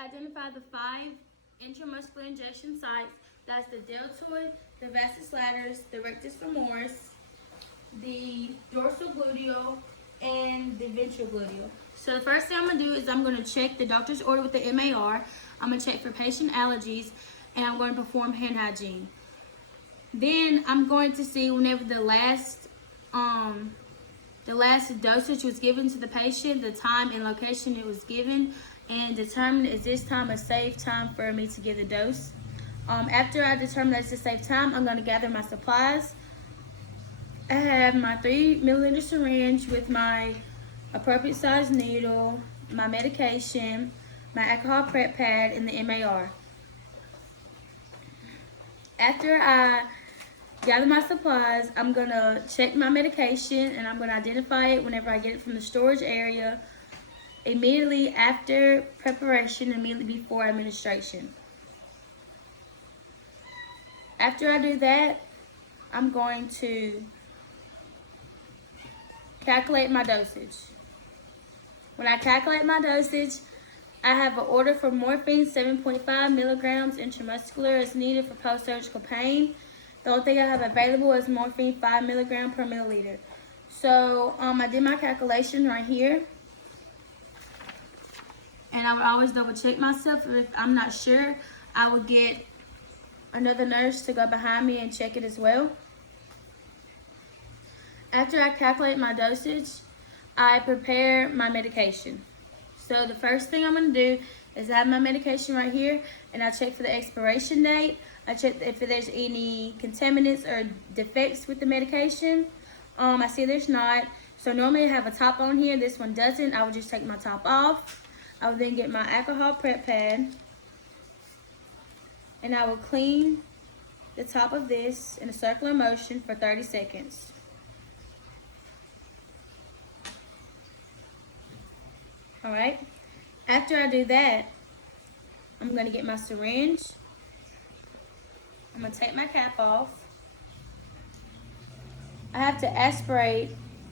identify the 5 intramuscular injection sites. That's the deltoid, the vastus lateralis, the rectus femoris, the dorsal gluteal, and the ventral gluteal. So the first thing I'm gonna do is I'm gonna check the doctor's order with the MAR. I'm gonna check for patient allergies, and I'm going to perform hand hygiene. Then I'm going to see whenever the last dosage was given to the patient, the time and location it was given, and determine is this time a safe time for me to give the dose. After I determine that it's a safe time, I'm going to gather my supplies. I have my 3 milliliter syringe with my appropriate size needle, my medication, my alcohol prep pad, and the MAR. After I gather my supplies, I'm going to check my medication, and I'm going to identify it whenever I get it from the storage area, immediately after preparation, immediately before administration. After I do that, I'm going to calculate my dosage. When I calculate my dosage, I have an order for morphine, 7.5 milligrams intramuscular as needed for post-surgical pain. The only thing I have available is morphine, 5 milligrams per milliliter. So I did my calculation right here. And I would always double check myself. If I'm not sure, I would get another nurse to go behind me and check it as well. After I calculate my dosage, I prepare my medication. So the first thing I'm going to do is I have my medication right here, and I check for the expiration date. I check if there's any contaminants or defects with the medication. I see there's not. So normally I have a top on here. This one doesn't. I would just take my top off. I would then get my alcohol prep pad, and I will clean the top of this in a circular motion for 30 seconds. All right. After I do that, I'm going to get my syringe. I'm going to take my cap off. I have to aspirate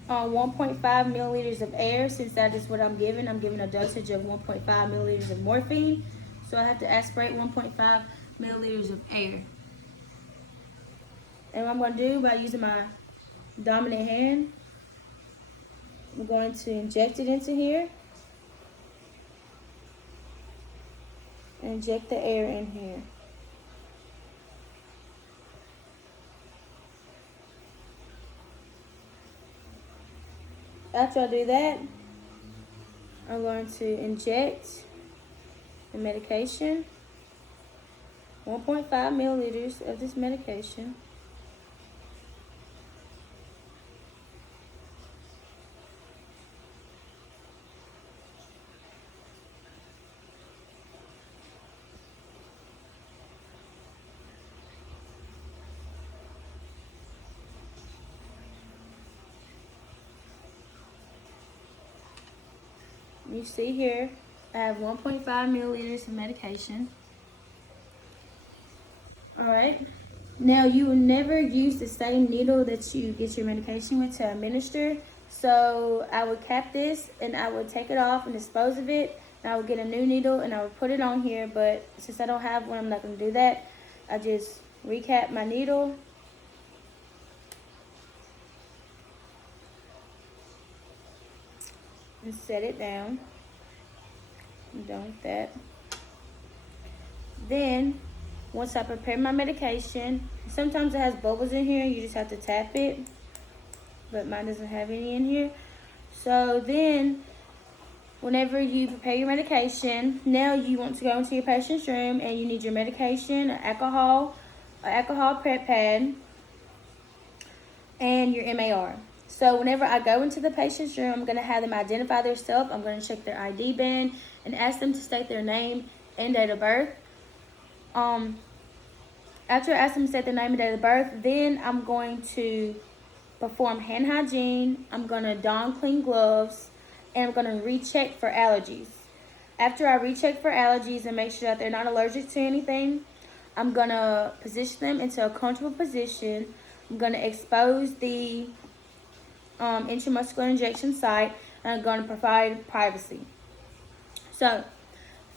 1.5 milliliters of air, since that is what I'm giving. I'm giving a dosage of 1.5 milliliters of morphine. So I have to aspirate 1.5 milliliters of air. And what I'm going to do by using my dominant hand, I'm going to inject it into here. And inject the air in here. After I do that, I'm going to inject the medication, 1.5 milliliters of this medication. You see here, I have 1.5 milliliters of medication. All right. Now, you will never use the same needle that you get your medication with to administer. So I would cap this, and I would take it off and dispose of it. And I would get a new needle, and I would put it on here. But since I don't have one, I'm not going to do that. I just recap my needle. And set it down. I'm done with that. Then, once I prepare my medication, sometimes it has bubbles in here, you just have to tap it, but mine doesn't have any in here. So then, whenever you prepare your medication, now you want to go into your patient's room, and you need your medication, an alcohol prep pad, and your MAR. So whenever I go into the patient's room, I'm going to have them identify themselves. I'm going to check their ID band and ask them to state their name and date of birth. After I ask them to state their name and date of birth, then I'm going to perform hand hygiene. I'm going to don clean gloves, and I'm going to recheck for allergies. After I recheck for allergies and make sure that they're not allergic to anything, I'm going to position them into a comfortable position. I'm going to expose the intramuscular injection site, and I'm going to provide privacy. So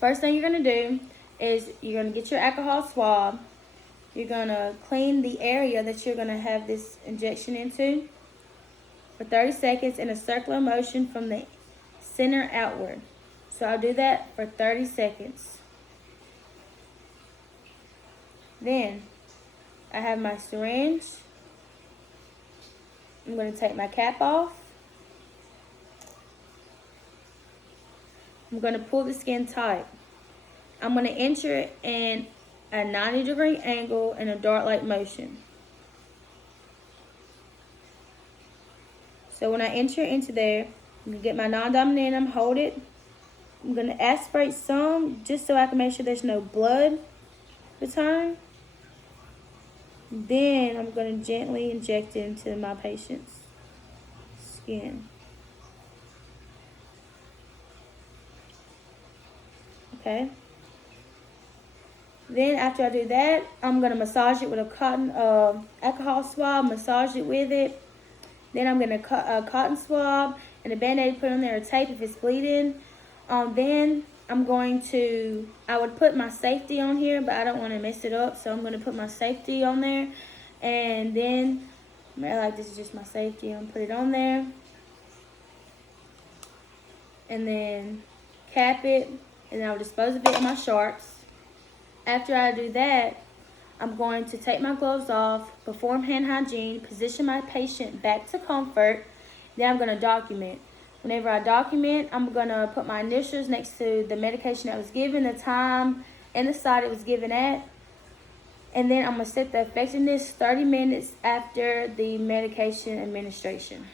First thing you're going to do is you're going to get your alcohol swab. You're going to clean the area that you're going to have this injection into for 30 seconds in a circular motion from the center outward. So I'll do that for 30 seconds. Then I have my syringe. I'm going to take my cap off. I'm going to pull the skin tight. I'm going to enter it in a 90-degree angle in a dart-like motion. So when I enter into there, I'm going to get my non-dominant, hold it. I'm going to aspirate some just so I can make sure there's no blood return. Then I'm going to gently inject it into my patient's skin. Okay. Then after I do that, I'm going to massage it with a cotton alcohol swab, massage it with it. Then I'm going to cut a cotton swab and a band-aid, put on there, or tape if it's bleeding. Then I'm going to, I would put my safety on here, but I don't want to mess it up, so I'm going to put my safety on there. And then, like, this is just my safety, I'm going to put it on there. And then cap it, and then I'll dispose of it in my sharps. After I do that, I'm going to take my gloves off, perform hand hygiene, position my patient back to comfort. Then I'm going to document. Whenever I document, I'm going to put my initials next to the medication that was given, the time, and the site it was given at. And then I'm going to set the effectiveness 30 minutes after the medication administration.